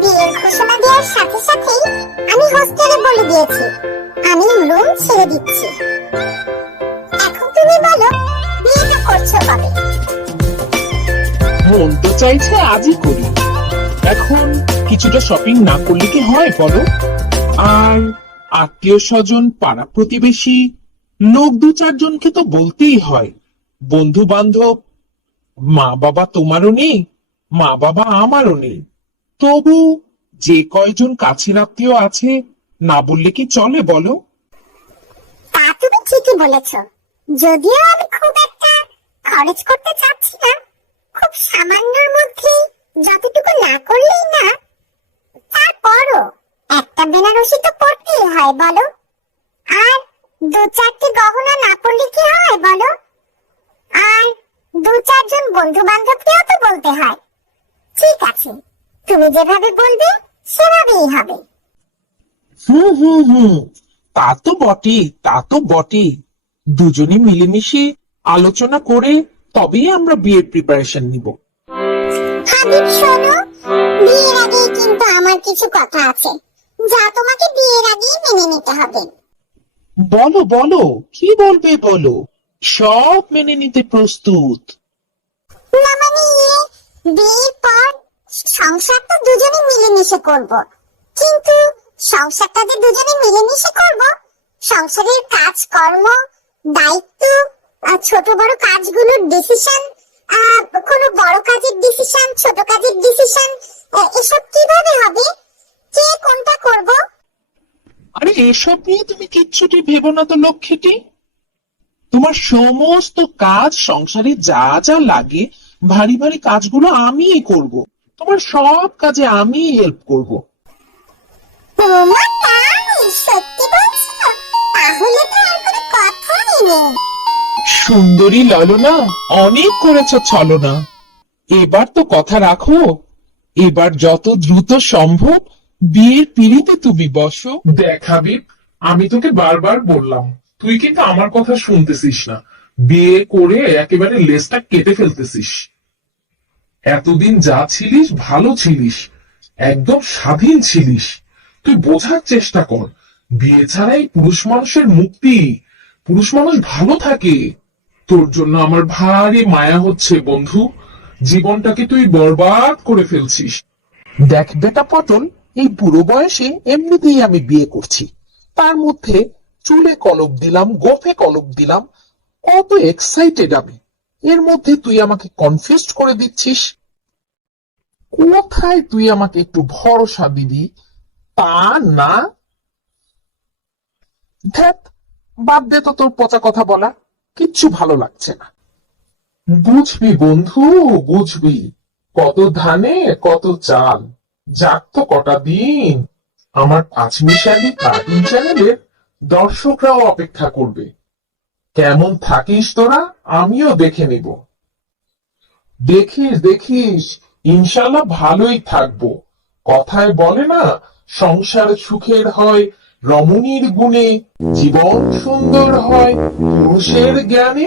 বিয়ের ঘোষণা দেওয়ার সাথে সাথেই আমি হোস্টেলে বলে দিয়েছি। আমি রুম ছেড়ে দিচ্ছি। এখন তুমি বলো, বিয়েটা করছ কবে? মন তো চাইছে আজই করি। এখন কিছুটা শপিং না করলে কি হয় বলো? আর আত্মীয় স্বজন, পাড়া প্রতিবেশী, লোক দু চারজনকে তো বলতেই হয়। বন্ধু বান্ধব মা বাবা তোমারও নেই মা বাবা আমারও নেই। তবু যে কয়জন কাছের আত্মীয় আছে, না বললে কি চলে বলো? তা তুমি ঠিকই বলেছ। যদিও আমি খুব একটা খরচ করতে চাচ্ছি না, খুব সামান্যর মধ্যে যতটুকু না করলেই না, তারপরও একটা বেনারসি তো পড়তেই হয়, বলো। আর দু চারটি গহনা না পড়লে কি হয়, বলো? আর দু চারজন বন্ধু বান্ধবকেও তো বলতে হয়। ঠিক আছে তুমি যেভাবে বলবে সেভাবেই হবে। হুম হুম হুম। তা তো বটেই তা তো বটেই। দুজনে মিলেমিশে আলোচনা করে তবেই আমরা বিয়ের প্রিপারেশন নিব। হাবিব শোনো বিয়ের আগে কিন্তু আমার কিছু কথা আছে। যা তোমাকে বিয়ের আগেই মেনে নিতে হবে। বলো বলো কি বলবে বলো? সব মেনে নিতে প্রস্তুত। না মানে বিয়ের সংসার তো দুজনে মিলেমিশে করব। কিন্তু সংসারটা যে দুজনে মিলেমিশে করব, সংসারের কাজ কর্ম, দায়িত্ব ছোট বড় কাজগুলোর ডিসিশন বড় কাজের ডিসিশন ছোট কাজের ডিসিশন এসব কীভাবে হবে? কে কোনটা করব? আরে, এসব নিয়ে তুমি কিচ্ছুটি ভেবো না তো লক্ষ্মীটি। তোমার সমস্ত কাজ সংসারে যা যা লাগে, ভারী ভারী কাজগুলো আমিই করব। তোমার সব কাজে আমি হেল্প করব। ওমা তাই সত্যি বলছো? তাহলে তো আর কোনো কথাই নেই সুন্দরী ললনা অনেক করেছ ছলনা। এবার তো কথা রাখো। এবার যত দ্রুত সম্ভব বিয়ের পিড়িতে তুমি বসো। দেখ হাবিব আমি তোকে বারবার বললাম তুই কিন্তু আমার কথা শুনতেছিস না। বিয়ে করে একেবারে লেজটা কেটে ফেলতেছিস। এতদিন যা ছিলিস, ভালো ছিলিস। একদম স্বাধীন ছিলিস। তুই বোঝার চেষ্টা কর। বিয়ে ছাড়াই পুরুষ মানুষের মুক্তি। পুরুষ মানুষ ভালো থাকে। তোর জন্য আমার ভারী মায়া হচ্ছে, বন্ধু। জীবনটাকে তুই বরবাদ করে ফেলছিস। দেখ বেটা পটল, এই বুড়ো বয়সে এমনিতেই আমি বিয়ে করছি। তার মধ্যে চুলে কলপ দিলাম, গোফে কলপ দিলাম। কত এক্সাইটেড আমি। এর মধ্যে তুই আমাকে কনফিউজ করে দিচ্ছিস। কোথায় তুই আমাকে একটু ভরসা দিবি? তা না। ধ্যাত বাদ দে তো তোর পচা কথা বলা। কিচ্ছু ভালো লাগছে না। বুঝবি বন্ধু, বুঝবি। কত ধানে, কত চাল। যাক তো কটা দিন। আমার পাঁচমিশালি কার্টুন চ্যানেলের দর্শকরাও অপেক্ষা করবে। কেমন থাকিস তোরা? আমিও দেখে নিব। দেখিস দেখিস, ইনশাল্লাহ ভালোই থাকব। কথায় বলে না, সংসার সুখের হয়, রমণীর গুণে জীবন সুন্দর হয়, পুরুষের জ্ঞানে